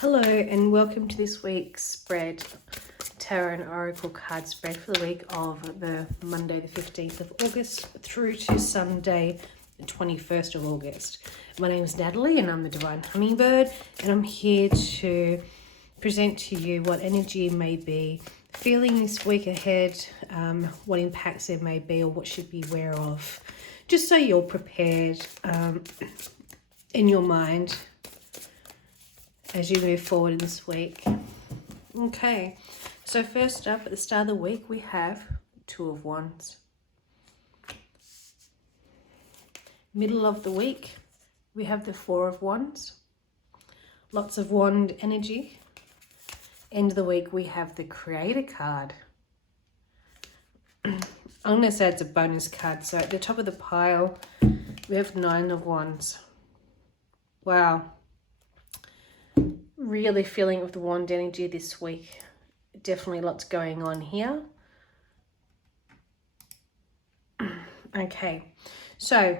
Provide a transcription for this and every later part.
Hello and welcome to this week's spread, Tarot and Oracle card spread for the week of the Monday the 15th of August through to Sunday the 21st of August. My name is Natalie and I'm the Divine Hummingbird, and I'm here to present to you what energy may be feeling this week ahead, what impacts there may be or what should be aware of, just so you're prepared in your mind as you move forward in this week. Okay, so first up at the start of the week we have Two of Wands. Middle of the week we have the Four of Wands. Lots of wand energy. End of the week we have the Creator card. I'm going to say it's a bonus card. So at the top of the pile we have Nine of Wands. Wow. Really feeling with the wand energy this week. Definitely lots going on here. Okay, so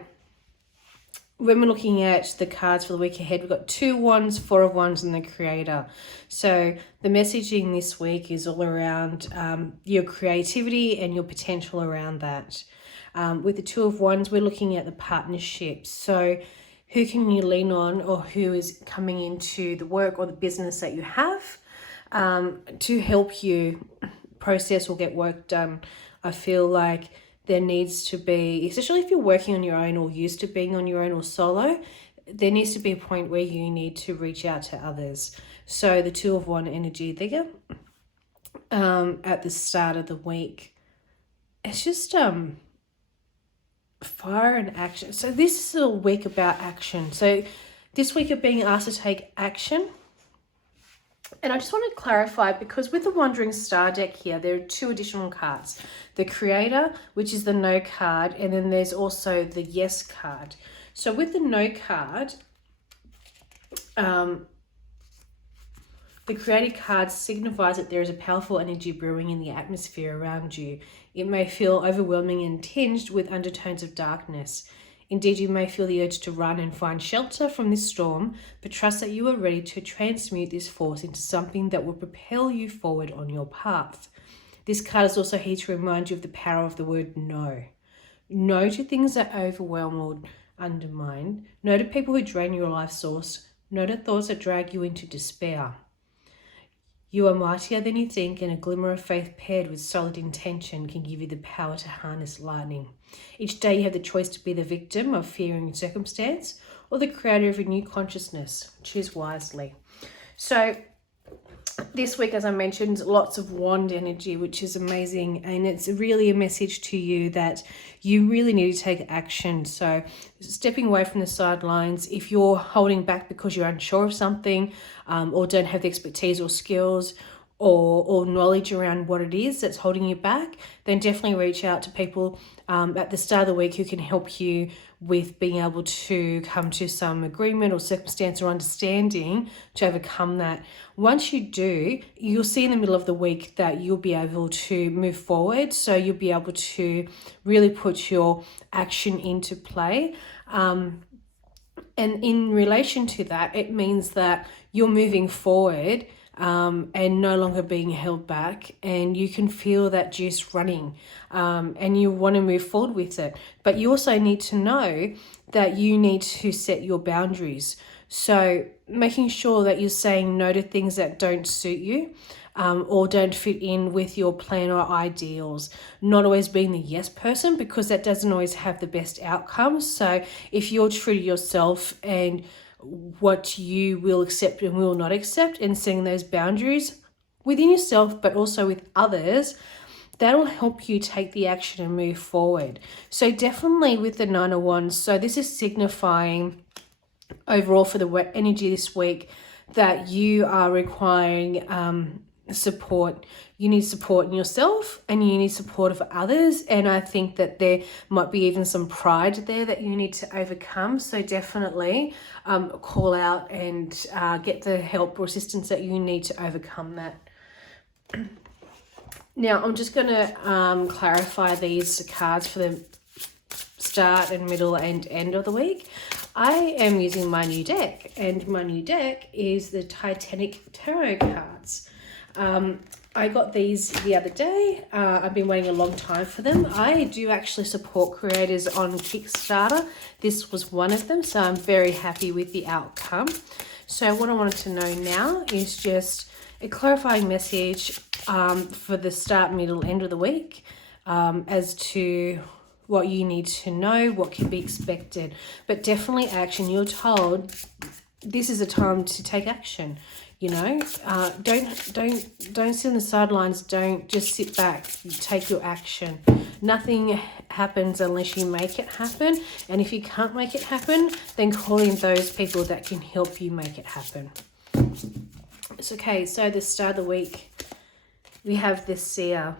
when we're looking at the cards for the week ahead, we've got Two Wands, Four of Wands, and the Creator. So the messaging this week is all around your creativity and your potential around that. With the Two of Wands, we're looking at the partnerships. So who can you lean on, or who is coming into the work or the business that you have to help you process or get work done. I feel like there needs to be, especially if you're working on your own or used to being on your own or solo, there needs to be a point where you need to reach out to others. So the Two of Wands energy there at the start of the week, it's just fire and action. So this is a week about action. So this week of being asked to take action. And I just want to clarify, because with the Wandering Star deck here, there are two additional cards. The Creator, which is the No card, and then there's also the Yes card. So with the No card, the Creator card signifies that there is a powerful energy brewing in the atmosphere around you. It may feel overwhelming and tinged with undertones of darkness. Indeed, you may feel the urge to run and find shelter from this storm, but trust that you are ready to transmute this force into something that will propel you forward on your path. This card is also here to remind you of the power of the word no. No to things that overwhelm or undermine. No to people who drain your life source. No to thoughts that drag you into despair. You are mightier than you think, and a glimmer of faith paired with solid intention can give you the power to harness lightning. Each day you have the choice to be the victim of fear and circumstance or the creator of a new consciousness. Choose wisely. So this week, as I mentioned, lots of wand energy, which is amazing. And it's really a message to you that you really need to take action. So stepping away from the sidelines, if you're holding back because you're unsure of something or don't have the expertise or skills or knowledge around what it is that's holding you back, then definitely reach out to people at the start of the week who can help you with being able to come to some agreement or circumstance or understanding to overcome that. Once you do, you'll see in the middle of the week that you'll be able to move forward. So you'll be able to really put your action into play. And in relation to that, it means that you're moving forward and no longer being held back, and you can feel that juice running and you want to move forward with it. But you also need to know that you need to set your boundaries. So making sure that you're saying no to things that don't suit you or don't fit in with your plan or ideals. Not always being the yes person, because that doesn't always have the best outcomes. So if you're true to yourself and what you will accept and will not accept, and setting those boundaries within yourself but also with others, that'll help you take the action and move forward. So definitely with the Nine of Wands, so this is signifying overall for the energy this week that you are requiring support. You need support in yourself and you need support of others, and I think that there might be even some pride there that you need to overcome. So definitely call out and get the help or assistance that you need to overcome that. Now I'm just going to clarify these cards for the start and middle and end of the week. I am using my new deck, and my new deck is the Titanic Tarot cards. I got these the other day. I've been waiting a long time for them. I do actually support creators on Kickstarter. This was one of them, so I'm very happy with the outcome. So what I wanted to know now is just a clarifying message for the start, middle, end of the week as to what you need to know, what can be expected. But definitely action. You're told this is a time to take action. You know, don't sit on the sidelines. Don't just sit back. Take your action. Nothing happens unless you make it happen. And if you can't make it happen, then call in those people that can help you make it happen. It's okay. So the start of the week, we have the seer,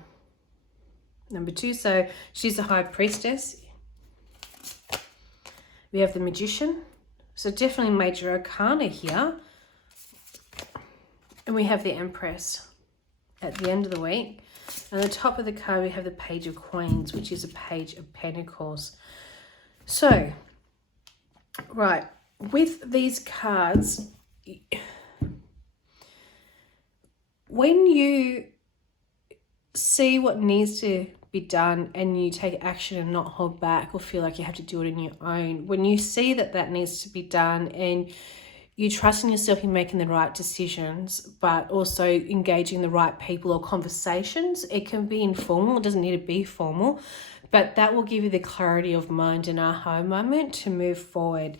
number 2. So she's the high priestess. We have the magician. So definitely major arcana here. And we have the Empress at the end of the week. And at the top of the card, we have the Page of Coins, which is a Page of Pentacles. So, right, with these cards, when you see what needs to be done and you take action and not hold back or feel like you have to do it on your own, when you see that that needs to be done and you trust in yourself in making the right decisions, but also engaging the right people or conversations. It can be informal, it doesn't need to be formal, but that will give you the clarity of mind and aha moment to move forward.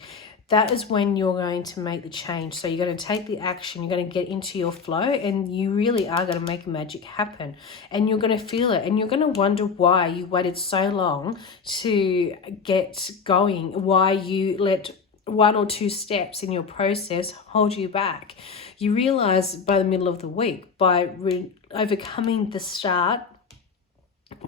That is when you're going to make the change. So you're going to take the action, you're going to get into your flow, and you really are going to make magic happen. And you're going to feel it, and you're going to wonder why you waited so long to get going, why you let 1 or 2 steps in your process hold you back. You realize by the middle of the week, by overcoming the start,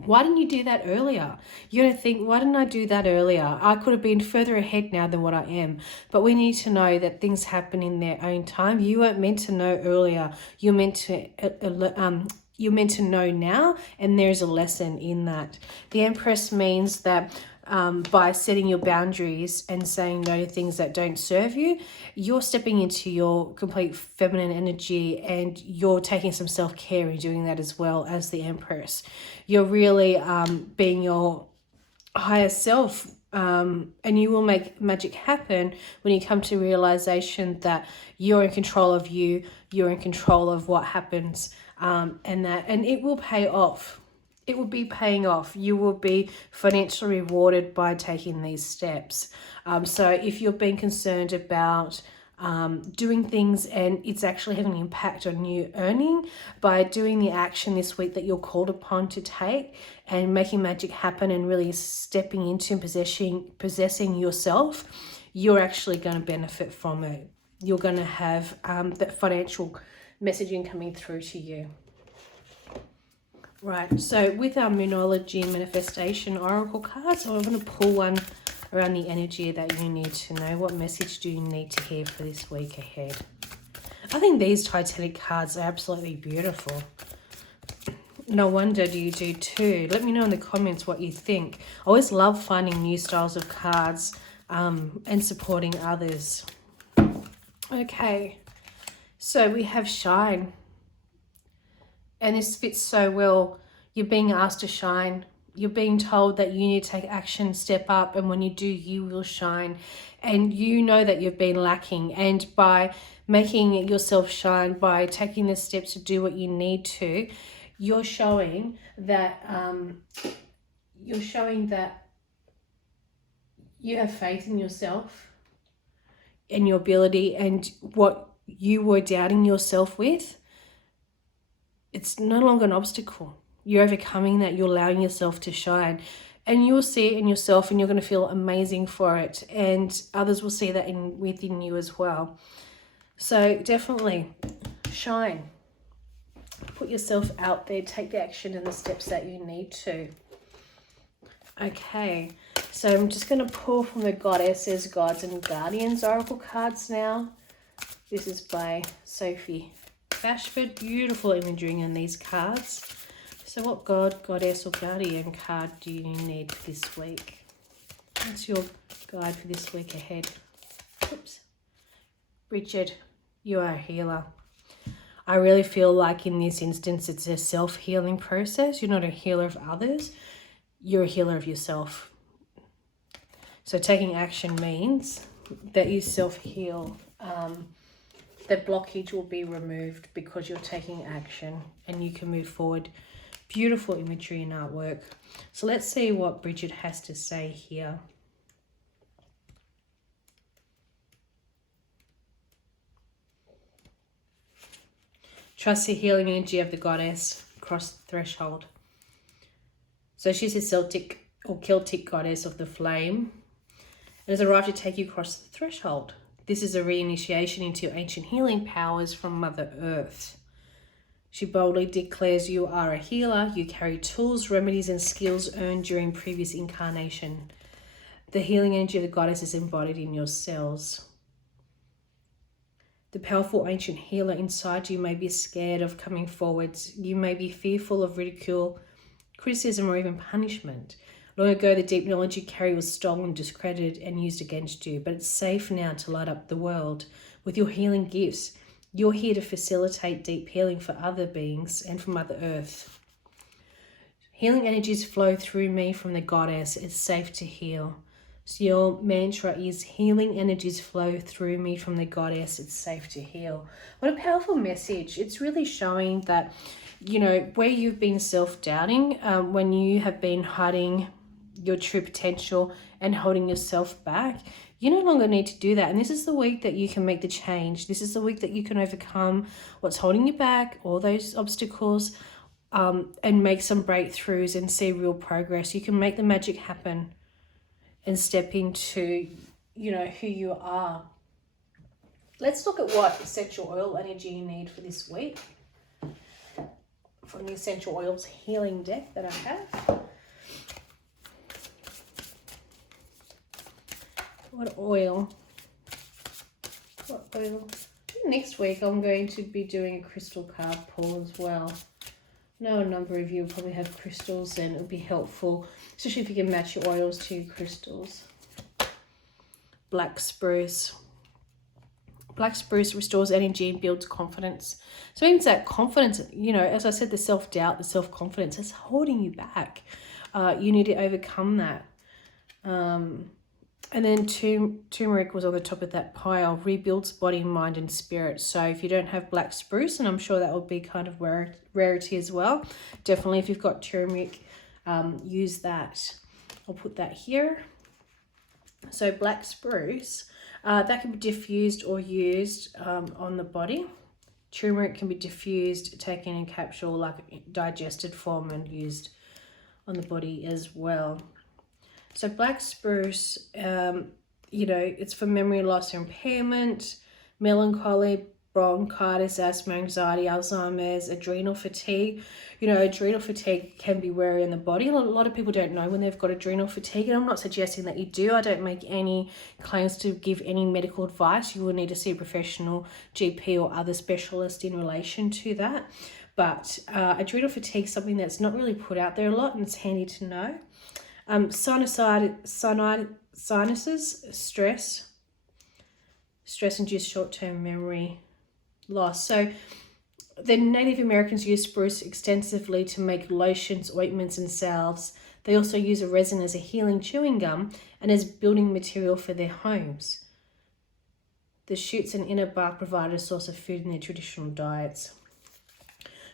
why didn't you do that earlier? You're going to think, why didn't I do that earlier? I could have been further ahead now than what I am. But we need to know that things happen in their own time. You weren't meant to know earlier. You're meant to know now, and there's a lesson in that. The Empress means that by setting your boundaries and saying no to things that don't serve you, you're stepping into your complete feminine energy, and you're taking some self-care in doing that as well as the Empress. You're really being your higher self, and you will make magic happen when you come to realization that you're in control of you, you're in control of what happens, and it will pay off. It will be paying off. You will be financially rewarded by taking these steps. So if you've been concerned about doing things and it's actually having an impact on you earning, by doing the action this week that you're called upon to take and making magic happen and really stepping into and possessing yourself, you're actually going to benefit from it. You're going to have that financial messaging coming through to you. Right, so with our Moonology Manifestation Oracle cards, I'm going to pull one around the energy that you need to know. What message do you need to hear for this week ahead? I think these Titanic cards are absolutely beautiful. No wonder you do too. Let me know in the comments what you think. I always love finding new styles of cards and supporting others. Okay, so we have Shine. And this fits so well. You're being asked to shine. You're being told that you need to take action, step up, and when you do, you will shine. And you know that you've been lacking. And by making yourself shine, by taking the steps to do what you need to, you're showing that you have faith in yourself and your ability, and what you were doubting yourself with, it's no longer an obstacle. You're overcoming that. You're allowing yourself to shine, and you'll see it in yourself, and you're going to feel amazing for it, and others will see that within you as well. So definitely shine. Put yourself out there. Take the action and the steps that you need to. Okay, so I'm just going to pull from the Goddesses, Gods and Guardians Oracle cards now. This is by Sophie Bashford. Beautiful imagery in these cards. So what God, Goddess or Guardian card do you need for this week? What's your guide for this week ahead? Oops. Bridget, you are a healer. I really feel like in this instance, it's a self-healing process. You're not a healer of others. You're a healer of yourself. So taking action means that you self-heal. That blockage will be removed because you're taking action and you can move forward. Beautiful imagery and artwork. So let's see what Bridget has to say here. Trust the healing energy of the goddess. Cross the threshold. So she's a Celtic or Celtic goddess of the flame. It has arrived to take you across the threshold. This is a reinitiation into ancient healing powers from Mother Earth. She boldly declares you are a healer. You carry tools, remedies, and skills earned during previous incarnation. The healing energy of the goddess is embodied in your cells. The powerful ancient healer inside you may be scared of coming forwards. You may be fearful of ridicule, criticism, or even punishment. Long ago, the deep knowledge you carry was stolen, discredited, and used against you. But it's safe now to light up the world with your healing gifts. You're here to facilitate deep healing for other beings and for Mother Earth. Healing energies flow through me from the goddess. It's safe to heal. So your mantra is healing energies flow through me from the goddess. It's safe to heal. What a powerful message. It's really showing that, you know, where you've been self-doubting, when you have been hiding your true potential and holding yourself back, you no longer need to do that. And this is the week that you can make the change. This is the week that you can overcome what's holding you back, all those obstacles, and make some breakthroughs and see real progress. You can make the magic happen and step into, you know, who you are. Let's look at what essential oil energy you need for this week from the essential oils healing deck that I have. What oil? What oil? Next week I'm going to be doing a crystal card pull as well. I know a number of you will probably have crystals and it'll be helpful, especially if you can match your oils to your crystals. Black spruce. Black spruce restores energy and builds confidence. So it means that confidence, you know, as I said, the self-doubt, the self-confidence is holding you back. You need to overcome that. And then turmeric was on the top of that pile, rebuilds body, mind, and spirit. So if you don't have black spruce, and I'm sure that will be kind of rarity as well, definitely if you've got turmeric, use that. I'll put that here. So black spruce, that can be diffused or used on the body. Turmeric can be diffused, taken in capsule, like digested form, and used on the body as well. So black spruce, you know, it's for memory loss or impairment, melancholy, bronchitis, asthma, anxiety, Alzheimer's, adrenal fatigue. You know, adrenal fatigue can be rare in the body. A lot of people don't know when they've got adrenal fatigue, and I'm not suggesting that you do. I don't make any claims to give any medical advice. You will need to see a professional GP or other specialist in relation to that. But adrenal fatigue is something that's not really put out there a lot, and it's handy to know. Sinuses, stress-induced short-term memory loss. So the Native Americans use spruce extensively to make lotions, ointments, and salves. They also use a resin as a healing chewing gum and as building material for their homes. The shoots and inner bark provided a source of food in their traditional diets.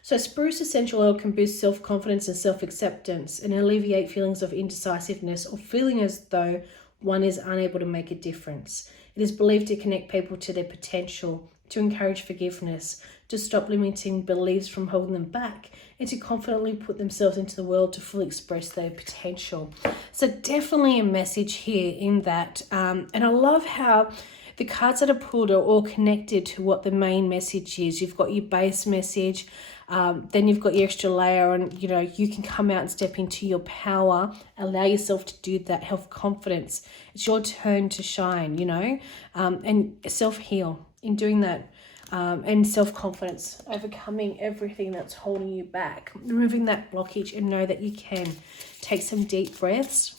So spruce essential oil can boost self-confidence and self-acceptance and alleviate feelings of indecisiveness or feeling as though one is unable to make a difference. It is believed to connect people to their potential, to encourage forgiveness, to stop limiting beliefs from holding them back, and to confidently put themselves into the world to fully express their potential. So definitely a message here in that. And I love how the cards that are pulled are all connected to what the main message is. You've got your base message, then you've got your extra layer, and you know, you can come out and step into your power, allow yourself to do that, have confidence. It's your turn to shine, you know, and self-heal in doing that, and self-confidence, overcoming everything that's holding you back, removing that blockage, and know that you can. Take some deep breaths,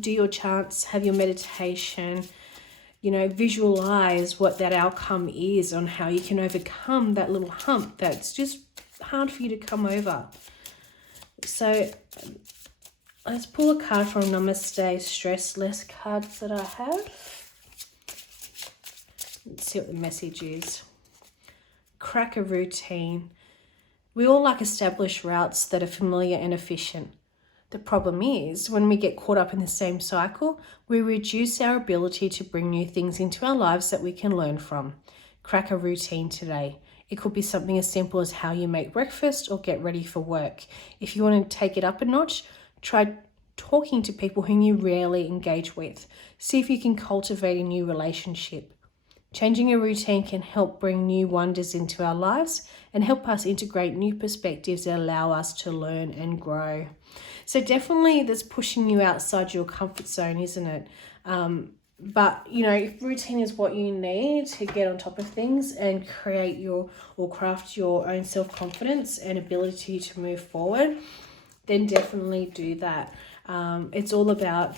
do your chants, have your meditation, you know, visualize what that outcome is, on how you can overcome that little hump that's just hard for you to come over. So let's pull a card from Namaste Stress Less cards that I have. Let's see what the message is. Crack a routine. We all like established routes that are familiar and efficient. The problem is, when we get caught up in the same cycle, we reduce our ability to bring new things into our lives that we can learn from. Crack a routine today. It could be something as simple as how you make breakfast or get ready for work. If you want to take it up a notch, try talking to people whom you rarely engage with. See if you can cultivate a new relationship. Changing a routine can help bring new wonders into our lives and help us integrate new perspectives that allow us to learn and grow. So definitely that's pushing you outside your comfort zone, isn't it? But, you know, if routine is what you need to get on top of things and create or craft your own self-confidence and ability to move forward, then definitely do that. It's all about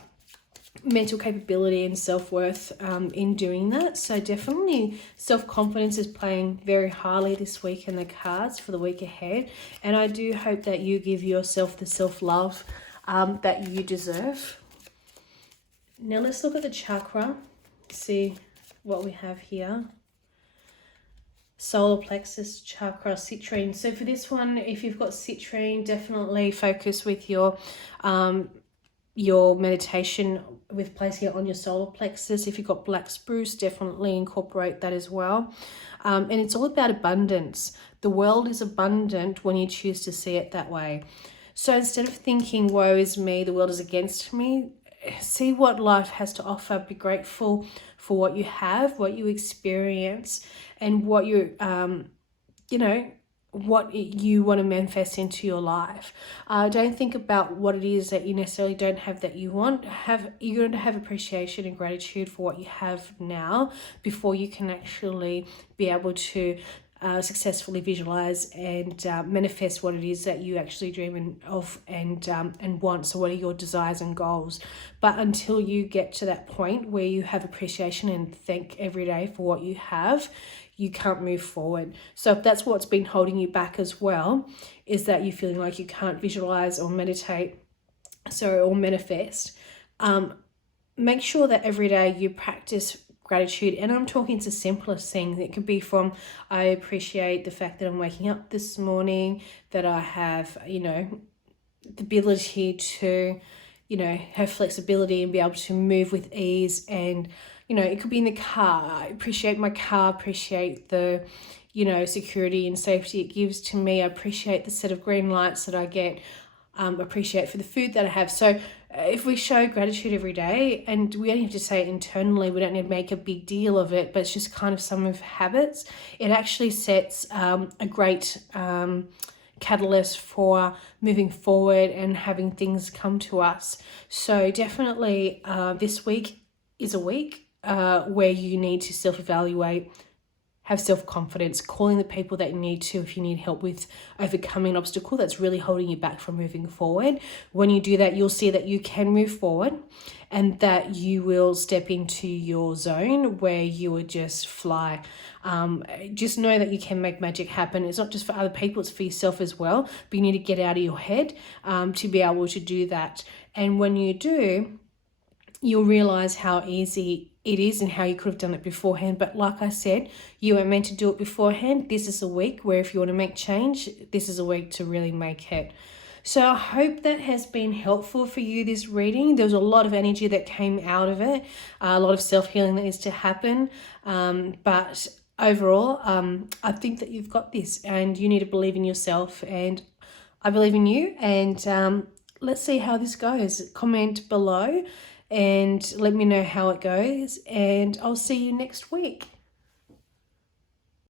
mental capability and self-worth in doing that. So definitely self-confidence is playing very highly this week in the cards for the week ahead. And I do hope that you give yourself the self-love that you deserve. Now let's look at the chakra, see what we have here. Solar plexus chakra, citrine. So for this one, if you've got citrine, definitely focus with your meditation with placing it on your solar plexus. If you've got black spruce, definitely incorporate that as well. And it's all about abundance. The world is abundant when you choose to see it that way. So instead of thinking, woe is me, the world is against me, see what life has to offer. Be grateful for what you have, what you experience, and what you, what you want to manifest into your life. Don't think about what it is that you necessarily don't have that you want. You're going to have appreciation and gratitude for what you have now before you can actually be able to successfully visualize and manifest what it is that you actually dream of and want. So what are your desires and goals? But until you get to that point where you have appreciation and thank every day for what you have, you can't move forward. So if that's what's been holding you back as well, is that you're feeling like you can't visualize or or manifest, make sure that every day you practice gratitude. And I'm talking to the simplest things. It could be from, I appreciate the fact that I'm waking up this morning, that I have, the ability to, have flexibility and be able to move with ease. And, it could be in the car. I appreciate my car, appreciate the, security and safety it gives to me. I appreciate the set of green lights that I get, appreciate for the food that I have. So if we show gratitude every day, and we don't have to say it internally, we don't need to make a big deal of it, but it's just kind of some of habits, it actually sets a great catalyst for moving forward and having things come to us. So definitely this week is a week where you need to self-evaluate, have self-confidence, calling the people that you need to if you need help with overcoming an obstacle that's really holding you back from moving forward. When you do that, you'll see that you can move forward and that you will step into your zone where you will just fly. Just know that you can make magic happen. It's not just for other people, it's for yourself as well. But you need to get out of your head to be able to do that. And when you do, you'll realize how easy it is and how you could have done it beforehand. But like I said, you weren't meant to do it beforehand. This is a week where if you want to make change, this is a week to really make it. So I hope that has been helpful for you, this reading. There was a lot of energy that came out of it, a lot of self-healing that needs to happen. But overall, I think that you've got this and you need to believe in yourself, and I believe in you. And let's see how this goes. Comment below and let me know how it goes, and I'll see you next week.